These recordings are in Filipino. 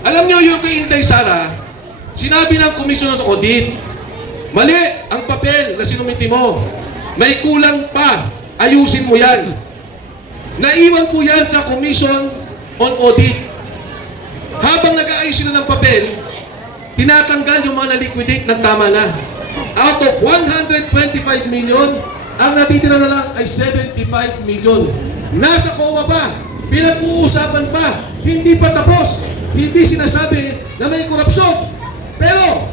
Alam niyo yung kay Inday Sara, sinabi ng Commission on Audit, mali ang papel na sinumiti mo. May kulang pa. Ayusin mo yan. Naiwan po yan sa Commission on Audit. Habang nag-aayos sila ng papel, tinatanggal yung mga na-liquidate ng tama na. Out of 125 million, ang natitira na lang ay 75 million. Nasa COA pa, pinag-uusapan pa, hindi pa tapos, hindi sinasabi na may korupsyon. Pero,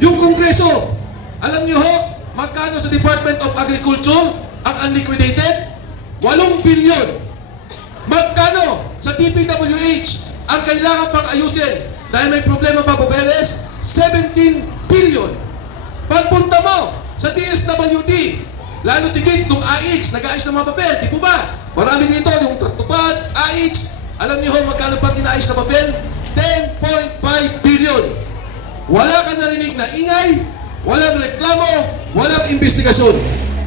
yung Kongreso, alam niyo ho, magkano sa Department of Agriculture ang unliquidated? 8 billion. Magkano sa DPWH ang kailangan pang ayusin dahil may problema pa papeles? 17 billion. Pagpunta mo sa DSWD, lalo tigit nung AIX, nag-aayos ng mga papel, di po ba? Marami dito, yung tupad, AIX, alam niyo ho, magkano pang inaayos na papel? 10.5 billion. Wala ka narinig na ingay, walang reklamo, walang investigasyon.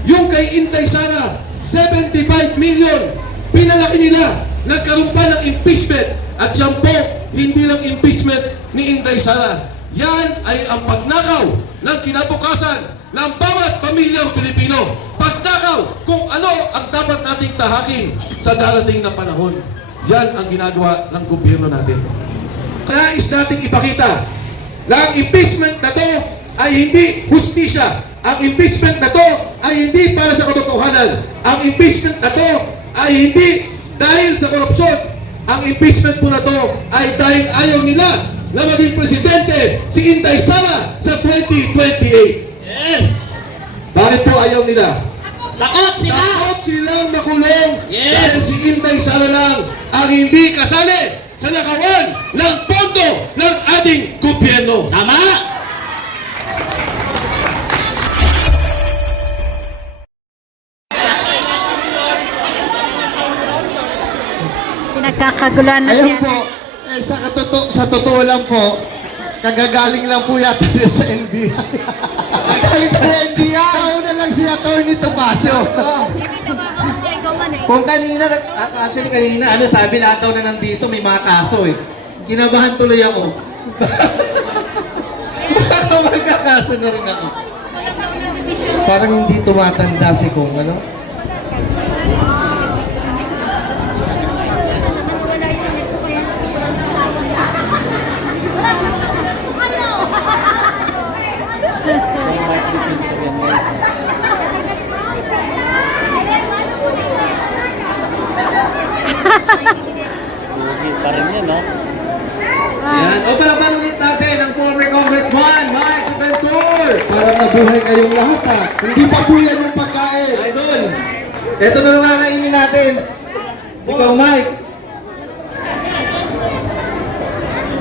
Yung kay Inday Sara, 75 million, pinalaki nila, nagkaroon pa ng impeachment. At yan po, hindi lang impeachment ni Inday Sara. Yan ay ang pagnakaw ng kinabukasan ng bawat pamilyang Pilipino. Pagnakaw kung ano ang dapat nating tahakin sa darating na panahon. Yan ang ginagawa ng gobyerno natin. Kaya is nating ipakita na ang impeachment na to ay hindi hustisya. Ang impeachment na to ay hindi para sa katotohanan. Ang impeachment na to ay hindi dahil sa korupsyon. Ang impeachment po na to ay dahil ayaw nila na maging presidente si Inday Sara sa 2028. Yes! Bakit po ayaw nila? Takot sila! Takot silang makulong. Yes! Dahil si Inday Sara lang ang hindi kasali sa nakawan ng pondo ng ating gobyerno. Tama! Pinagkakaguluhan na Ayun siya. po, sa totoo lang po, kagagaling lang po yata niya sa NBI. Galing na NBI! Tao na lang si Atty. Tomasio. Kung kanina, actually kanina, sabi lahat daw na nandito, may mga kaso eh. Kinabahan tuloy ako. Baka magkakaso na rin ako. Parang hindi tumatanda si Kong, ano? Pa rin yan, no? Yan. O palaban ulit natin ang former Congressman, Mike Defensor. Parang nabuhay kayong lahat ha. Hindi pa po yan yung pagkain. Idol. Ito na lang kakainin natin. Ikaw, Mike.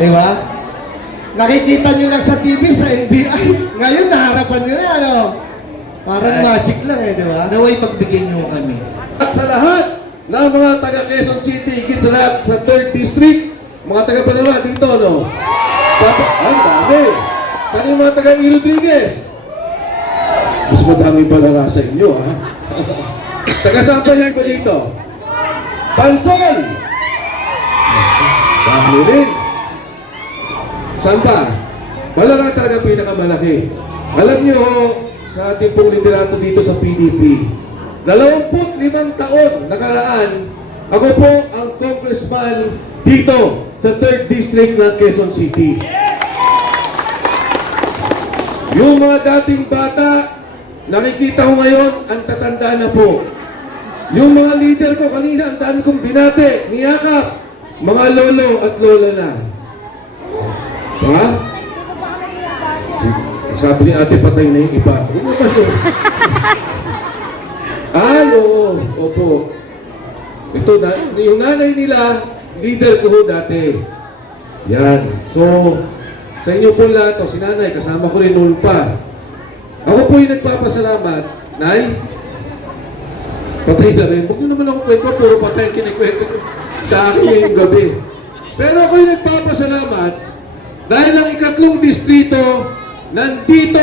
Diba? Nakikita nyo lang sa TV, sa NBI. Ngayon, naharapan nyo na, ano? Parang magic lang eh, di ba? Naway pagbigyan nyo kami. At sa lahat ng mga taga Quezon City, higit sa lahat sa 3rd District, mga taga Panama dito, no? Ang dami. Saan yung mga taga E. Rodriguez? Mas madami pala sa inyo, ha? Taga saan pa yung iba dito? Pansol! Dami rin. Saan pa? Wala lang talaga pinakamalaki. Alam niyo, sa ating pong liderato dito sa PDP, 25 taon nakaraan, ako po ang congressman dito sa 3rd District ng Quezon City. Yung mga dating bata, nakikita ko ngayon, ang tatanda na po. Yung mga leader ko kanina, ang dami kong binate, niyakap, mga lolo at lola na. Ha? Sabi ni ate, patay na yung iba. Ano ba yun? Oo. Opo. Ito, yung nanay nila, leader ko ho dati. Yan. So, sa inyo po lahat, si nanay, kasama ko rin noon pa. Ako po yung nagpapasalamat. Nay, patay na rin. Huwag nyo naman ako kwento, puro patay ang kinikwento nyo sa akin ngayong gabi. Pero ako yung nagpapasalamat dahil ang 3 distrito nandito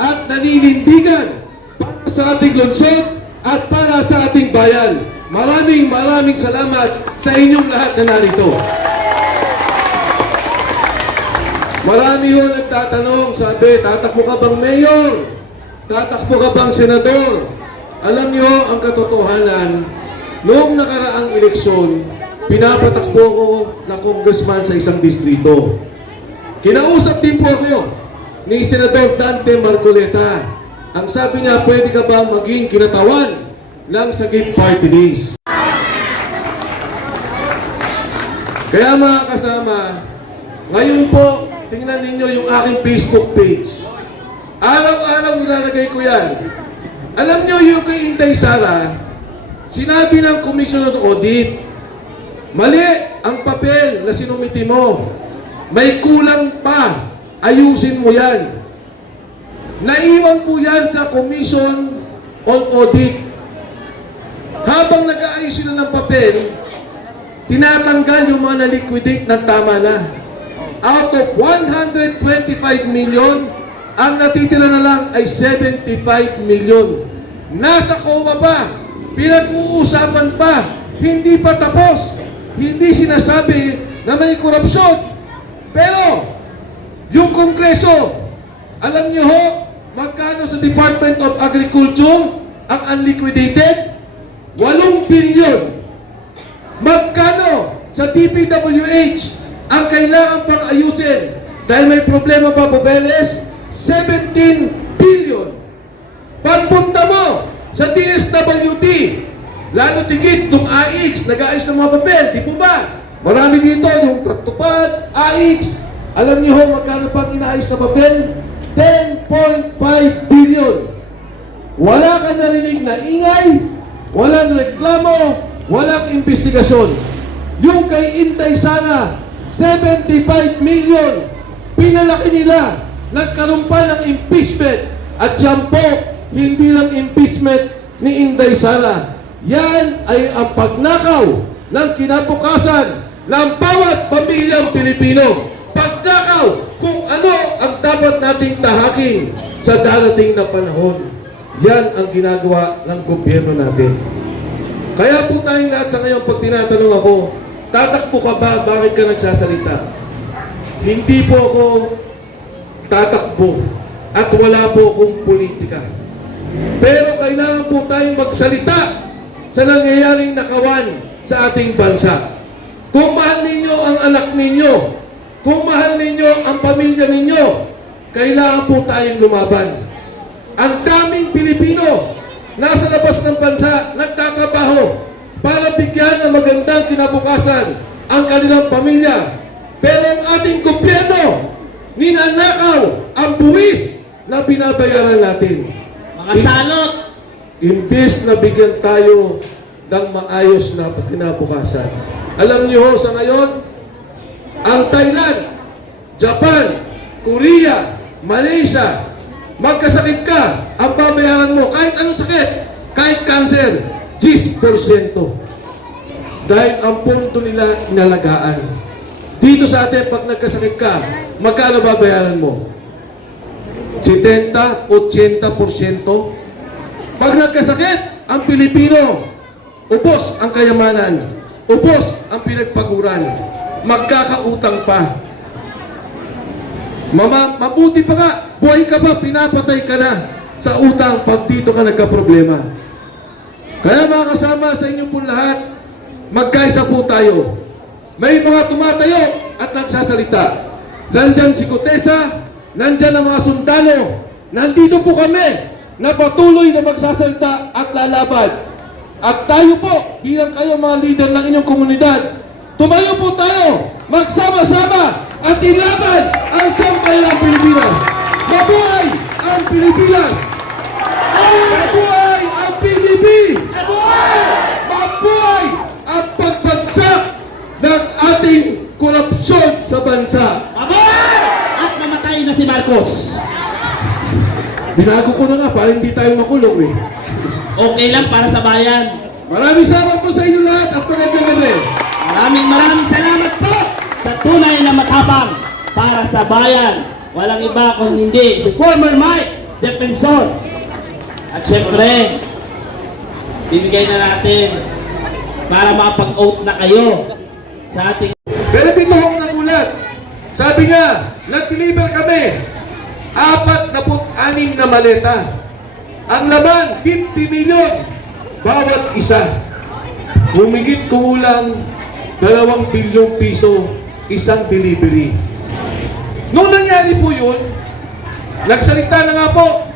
at naninindigan para sa ating lungsod at para sa ating bayan. Maraming salamat sa inyong lahat na narito. Marami ho nagtatanong, sabi, tatakbo ka bang mayor? Tatakbo ka bang senador? Alam nyo ang katotohanan, noong nakaraang eleksyon, pinapatakbo ko na congressman sa isang distrito. Kinausap din po ako ni Senador Dante Marcoleta. Ang sabi niya, pwede ka ba maging kinatawan ng Sagip Party List? Kaya mga kasama, ngayon po, tingnan ninyo yung aking Facebook page. Araw-araw nilalagay ko yan. Alam nyo yung kay Inday Sara, sinabi ng Commission on Audit, mali ang papel na sinumiti mo. May kulang pa. Ayusin mo yan. Naiwan po yan sa Commission on Audit. Habang nag-aayos sila ng papel, tinatanggal yung mga na-liquidate ng tama na. Out of 125 million, ang natitira na lang ay 75 million. Nasa COA pa, pinag-uusapan pa, hindi pa tapos. Hindi sinasabi na may korupsyon. Pero, yung Kongreso, alam niyo ho, magkano sa Department of Agriculture ang unliquidated? 8 billion. Magkano sa DPWH ang kailangan pang ayusin dahil may problema pa po Beles? 17 billion. Pagpunta mo sa DSWD, lalo tigit itong AX, nag-aayos ng mga papel, di po ba? Marami dito, yung pagtupad, AX. Alam niyo ho, magkano pang inaayos na papel? 10.5 billion. Wala ka narinig na ingay, walang reklamo, walang investigasyon. Yung kay Inday Sara, 75 million. Pinalaki nila, nagkaroon pa ng impeachment. At yan po, hindi lang impeachment ni Inday Sara. Yan ay ang pagnakaw ng kinabukasan ng bawat pamilyang Pilipino. Pagnakaw kung ano ang dapat nating tahaking sa darating na panahon. Yan ang ginagawa ng gobyerno natin. Kaya po tayong lahat sa ngayon, pag tinatanong ako, tatakbo ka ba? Bakit ka nagsasalita? Hindi po ako tatakbo at wala po akong politika. Pero kailangan po tayong magsalita sa nangyayaring nakawan sa ating bansa. Kung mahal ninyo ang anak ninyo, kung mahal ninyo ang pamilya ninyo, kailangan po tayong lumaban. Ang daming Pilipino nasa labas ng bansa, nagtatrabaho para bigyan ng magandang kinabukasan ang kanilang pamilya. Pero ang ating gobyerno, ninanakaw ang buwis na binabayaran natin. Mga salot! Imbes na bigyan tayo ng maayos na kinabukasan. Alam niyo ho, sa ngayon, ang Thailand, Japan, Korea, Malaysia, magkasakit ka, ang babayaran mo, kahit anong sakit, kahit cancer, 10%. Dahil ang punto nila inalagaan. Dito sa atin, pag nagkasakit ka, magkano babayaran mo? 70, 80%. Pag nagkasakit, ang Pilipino, ubos ang kayamanan, ubos ang pinagpaguran, magkakautang pa. Mabuti pa nga, buhay ka pa, pinapatay ka na sa utang pag dito ka nagka-problema. Kaya mga kasama sa inyo po lahat, magkaisa po tayo. May mga tumatayo at nagsasalita. Nandyan si Gutesa, nandyan ang mga sundalo. Nandito po kami na patuloy na magsasalita at lalaban. At tayo po, bilang kayo mga leader ng inyong komunidad, tumayo po tayo, magsama-sama at ilaban ang sambayanang Pilipinas. Mabuhay ang Pilipinas! Mabuhay ang PDP! Mabuhay ang pagbagsak ng ating korupsyon sa bansa. Mabuhay! At namatay na si Marcos. Binago ko na nga para hindi tayo makulong eh. Okay lang para sa bayan. Maraming salamat po sa inyo lahat at magandang gabi. Maraming salamat po sa tunay na matapang para sa bayan. Walang iba kung hindi si former Mike Defensor. At syempre, bibigay na natin para makapag-oath na kayo sa ating... Pero dito ako nagulat. Sabi niya, nag-deliver kami 46 na maleta. Ang laman, 50 million bawat isa. Humigit kumulang 2 bilyong piso isang delivery. Nung nangyari po yun, nagsalita na nga po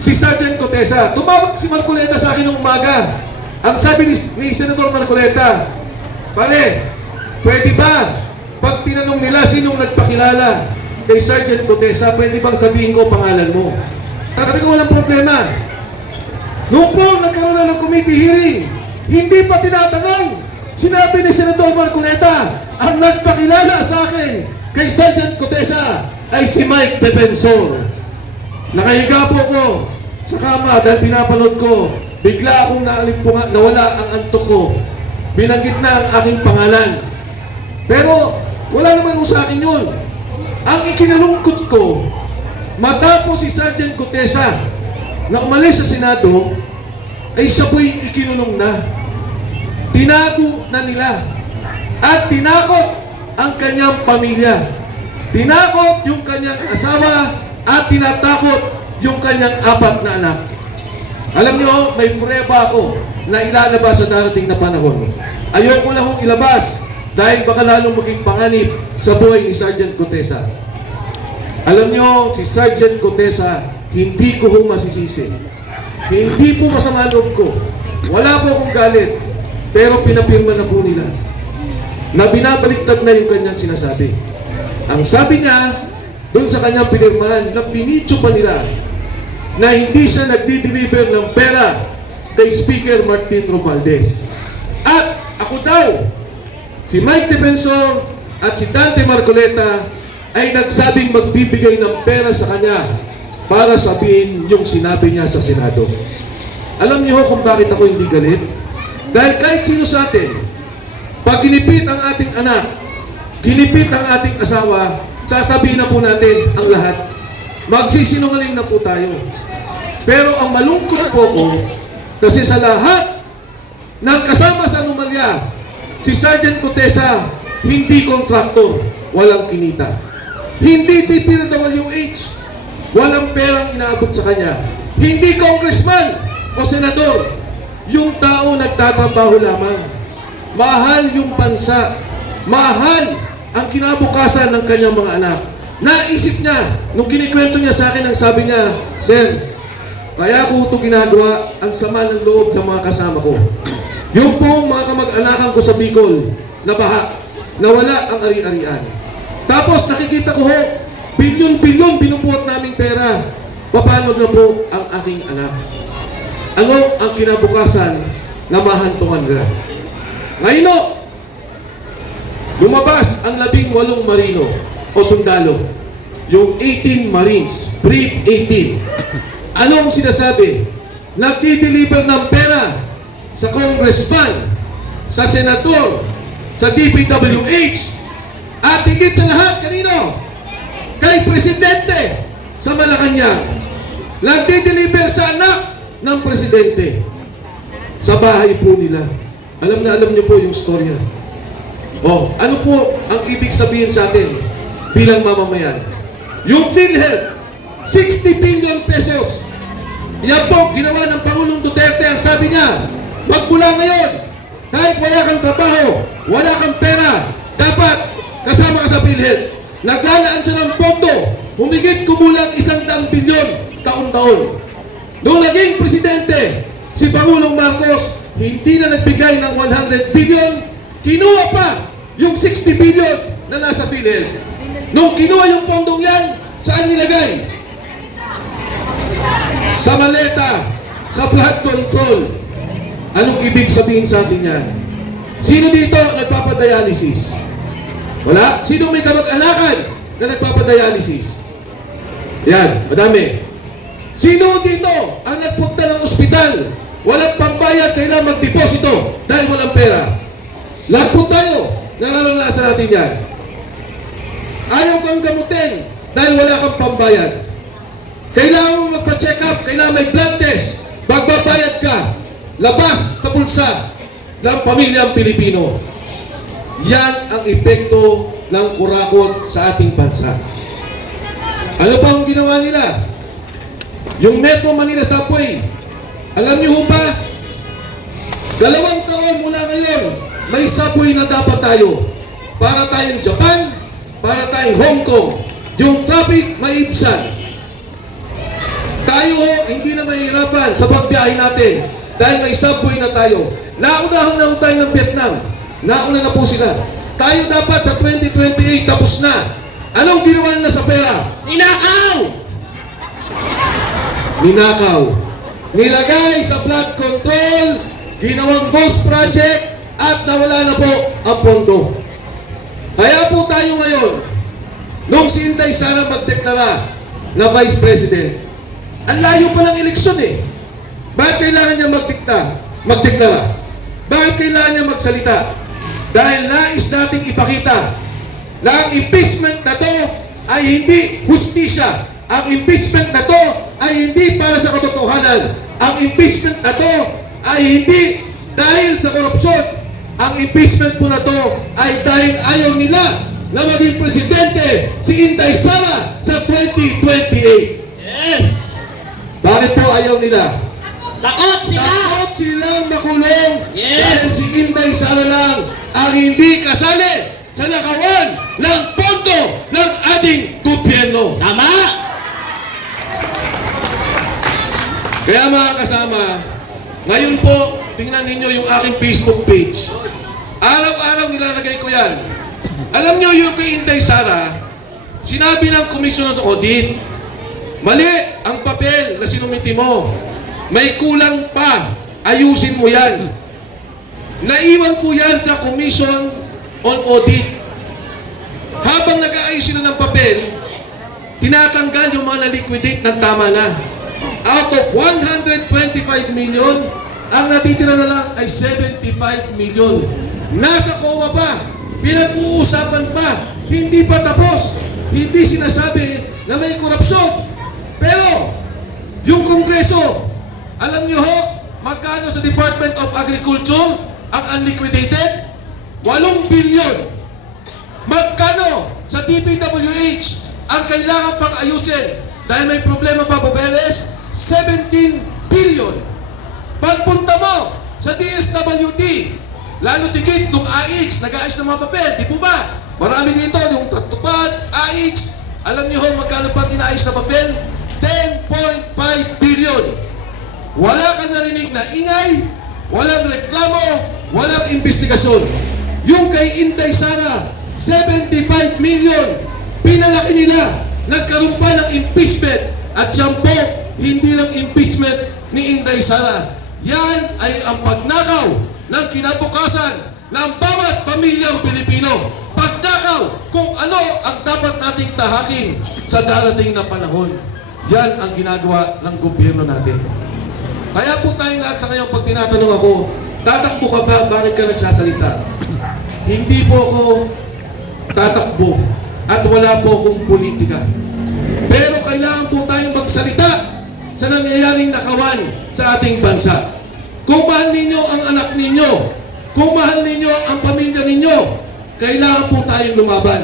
si Sergeant Cotesa. Tumawag si Marcoleta sa akin ng umaga. Ang sabi ni Senator Marcoleta, pare, pwede ba pag tinanong nila sinong nagpakilala kay Sergeant Cotesa, pwede bang sabihin ko pangalan mo? Sabi ko, walang problema. Noong po nagkaroon na ng committee hearing, hindi pa tinatanong. Sinabi ni Senator Marcoleta, ang nagpakilala sa akin kay Sergeant Cotesa ay si Mike Defensor. Nakahiga po ko sa kama dahil pinapanood ko. Bigla akong naalimpunga, nawala ang antok ko. Binanggit na ang aking pangalan. Pero wala naman po sa akin yun. Ang ikinalungkot ko, matapos si Sergeant Cotesa na umalis sa Senado, ay siya po'y ikinulong na. Tinago na nila. At tinakot ang kanyang pamilya. Tinakot yung kanyang asawa at tinatakot yung kanyang 4 na anak. Alam niyo, may prueba ako na ilalabas sa darating na panahon. Ayoko lang hong ilabas dahil baka lalong maging panganib sa buhay ni Sergeant Cotesa. Alam niyo, si Sergeant Cotesa, hindi ko ho masisisi. Hindi po masama loob ko. Wala po akong galit. Pero pinapirma na po nila na binabaliktad na yung kanyang sinasabi. Ang sabi niya, doon sa kanyang pinirmahan, na pinitso pa nila na hindi siya nagdi-deliver ng pera kay Speaker Martin Romualdez. At ako daw, si Mike Defensor at si Dante Marcoleta ay nagsabing magbibigay ng pera sa kanya para sabihin yung sinabi niya sa Senado. Alam niyo kung bakit ako hindi galit? Dahil kahit sino sa atin, pag ginipit ang ating anak, ginipit ang ating asawa, sasabihin na po natin ang lahat. Magsisinungaling na po tayo. Pero ang malungkot po ko, kasi sa lahat ng kasama sa anomalya, si Sergeant Cotesa, hindi kontraktor, walang kinita. Hindi DPWH, walang perang inaabot sa kanya. Hindi congressman o senador, yung tao nagtatrabaho lamang. Mahal yung bansa. Mahal ang kinabukasan ng kanyang mga anak. Naisip niya, nung kinikwento niya sa akin, ang sabi niya, Sen, kaya ko ito ginagawa, ang sama ng loob ng mga kasama ko. Yung pong mga kamag-anakan ko sa Bicol, na baha, nawala ang ari-arian. Tapos nakikita ko ho, bilyon-bilyon binubuhat naming pera. Paano na po ang aking anak? Ano ang kinabukasan na mahantungan nila? Ngayon o, lumabas ang 18 marino o sundalo. Yung 18 Marines, Brief 18. Ano ang sinasabi? Nagdi-deliver ng pera sa congressman, sa senator, sa DPWH, at higit sa lahat, kanino? Kay presidente sa Malacanang. Nagdi-deliver sa anak ng presidente sa bahay po nila. Alam na alam niyo po yung storya. Oh, ano po ang ibig sabihin sa atin bilang mamamayan? Yung PhilHealth, 60 billion pesos. Yan po, ginawa ng Pangulong Duterte. Ang sabi niya, magmula ngayon, kahit wala kang trabaho, wala kang pera, dapat kasama ka sa PhilHealth. Naglalaan siya ng pondo, humigit kumulang 100 bilyon taon-taon. Nung naging presidente, si Pangulong Marcos, hindi na nagbigay ng 100 billion, kinuha pa yung 60 billion na nasa PhilHealth. Nung kinuha yung pondong yan, saan nilagay? Sa maleta, sa blood control. Anong ibig sabihin sa atin yan? Sino dito nagpapadialysis? Wala? Sino may kamag-anakan na nagpapadialysis? Yan, madami. Sino dito ang nagpunta ng ospital? Walang pambayad, kailangan magdeposito dahil walang pera. Lahat po tayo, nararanasan natin yan. Ayaw kang gamutin dahil wala kang pambayad. Kailangan mo magpa-check up, kailangan may blood test. Magbabayad ka, labas sa bulsa ng pamilyang Pilipino. Yan ang epekto ng kurakot sa ating bansa. Ano pa ang ginawa nila? Yung Metro Manila Subway. Alam niyo ho ba? 2 taon mula ngayon, may subway na dapat tayo. Para tayong Japan, para tayong Hong Kong. Yung traffic maibsan. Tayo ho, hindi na mahirapan sa pagbiyahe natin dahil may subway na tayo. Naunahan na ho tayo ng Vietnam. Nauna na po sila. Tayo dapat sa 2028 tapos na. Anong ginawa nila sa pera? Ninakaw! Ninakaw. Nilagay sa flood control, ginawang ghost project, at nawala na po ang pondo. Kaya po tayo ngayon, nung si Inday Sara magdeklara na Vice President, ang layo pa ng eleksyon eh. Bakit kailangan niya magdeklara? Bakit kailangan niya magsalita? Dahil nais nating ipakita na ang impeachment na to ay hindi hustisya. Ang impeachment na to ay hindi para sa katotohanan. Ang impeachment na to ay hindi dahil sa korupsyon. Ang impeachment po na to ay dahil ayaw nila na maging presidente si Inday Sara sa 2028. Yes! Bakit po ayaw nila? Takot sila! Takot silang makulong Yes! dahil si Inday Sara lang ang hindi kasali sa nakawan ng pondo ng ating gobyerno. Tama! Kaya mga kasama, ngayon po, tingnan ninyo yung aking Facebook page. Araw-araw nilalagay ko yan. Alam nyo yung kay Inday Sara, sinabi ng Commission on Audit, mali ang papel na sinumiti mo. May kulang pa. Ayusin mo yan. Naiwan po yan sa Commission on Audit. Habang nag-aayos sila ng papel, tinatanggal yung mga na-liquidate ng tama na. Out of 125 million, ang natitira na lang ay 75 million. Nasa COA pa, pinag-uusapan pa, hindi pa tapos, hindi sinasabi na may korupsyon. Pero, yung Kongreso, alam nyo ho, magkano sa Department of Agriculture ang unliquidated? 8 billion. Magkano sa DPWH ang kailangan pang ayusin dahil may problema pa papeles? 17 billion. Pagpunta mo sa DSWD, lalo tigit nung AIX, nag-aayos ng mga papel, di po ba? Marami dito, yung tatupad, AIX, alam niyo ho magkano pang inaayos na papel? 10.5 billion. Wala ka narinig na ingay, walang reklamo, walang investigasyon. Yung kay Inday Sara, 75 million, pinalaki nila, nagkaroon pa ng impeachment. At yan po, hindi lang impeachment ni Inday Sara. Yan ay ang pagnakaw ng kinabukasan ng bawat pamilyang Pilipino. Pagnakaw kung ano ang dapat nating tahakin sa darating na panahon. Yan ang ginagawa ng gobyerno natin. Kaya po tayong lahat sa ngayon, pag tinatanong ako, tatakbo ka ba? Bakit ka nagsasalita? Hindi po ako tatakbo at wala po akong politika. Pero kailangan po tayong magsalita sa nangyayaring nakawan sa ating bansa. Kung mahal ninyo ang anak ninyo, kung mahal ninyo ang pamilya ninyo, kailangan po tayong lumaban.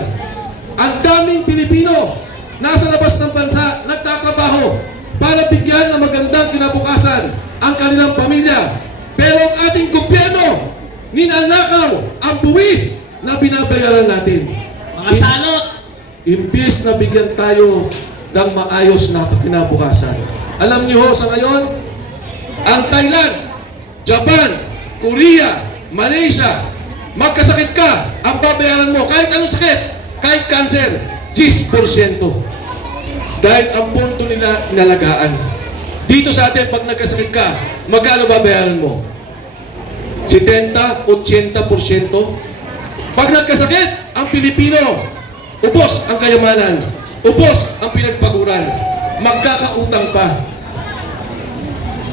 Ang daming Pilipino nasa labas ng bansa nagtatrabaho para bigyan ng magandang kinabukasan ang kanilang pamilya. Pero ang ating gobyerno, ninanakaw ang buwis na binabayaran natin. Mga salot! Imbis na bigyan tayo ng maayos na kinabukasan. Alam niyo ho sa ngayon, ang Thailand, Japan, Korea, Malaysia, magkasakit ka, ang babayaran mo, kahit anong sakit, kahit cancer, 10%. Dahil ang pondo nila inalagaan. Dito sa atin, pag nagkasakit ka, magkano babayaran mo? 70, 80%. Pag nagkasakit, ang Pilipino, ubos ang kayamanan, ubos ang pinagpaguran, magkakautang pa.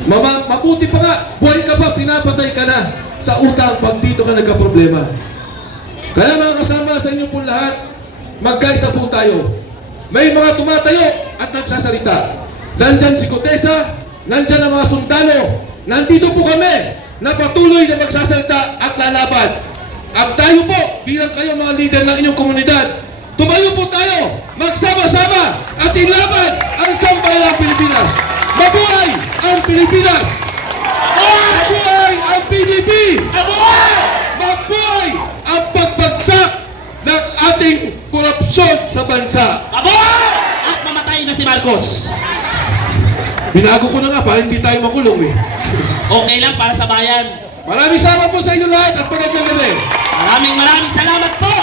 Mabuti pa nga, buhay ka pa, pinapatay ka na sa utang pag dito ka nagka-problema. Kaya mga kasama sa inyo po lahat, magkaisa po tayo. May mga tumatayo at nagsasalita. Nandyan si Kutesa, nandyan ang mga sundalo. Nandito po kami na patuloy na magsasalita at lalaban. At tayo po, bilang kayo mga leader ng inyong komunidad, tumayo po tayo, magsama-sama at ilaban ang sambayanang Pilipinas. Mabuhay ang Pilipinas! Mabuhay ang PDP! Mabuhay ang pagbagsak ng ating korupsyon sa bansa! At mamatay na si Marcos. Binago ko na nga para hindi tayo makulong eh. Okay lang para sa bayan. Maraming salamat po sa inyo lahat at magandang gabi. Maraming salamat po.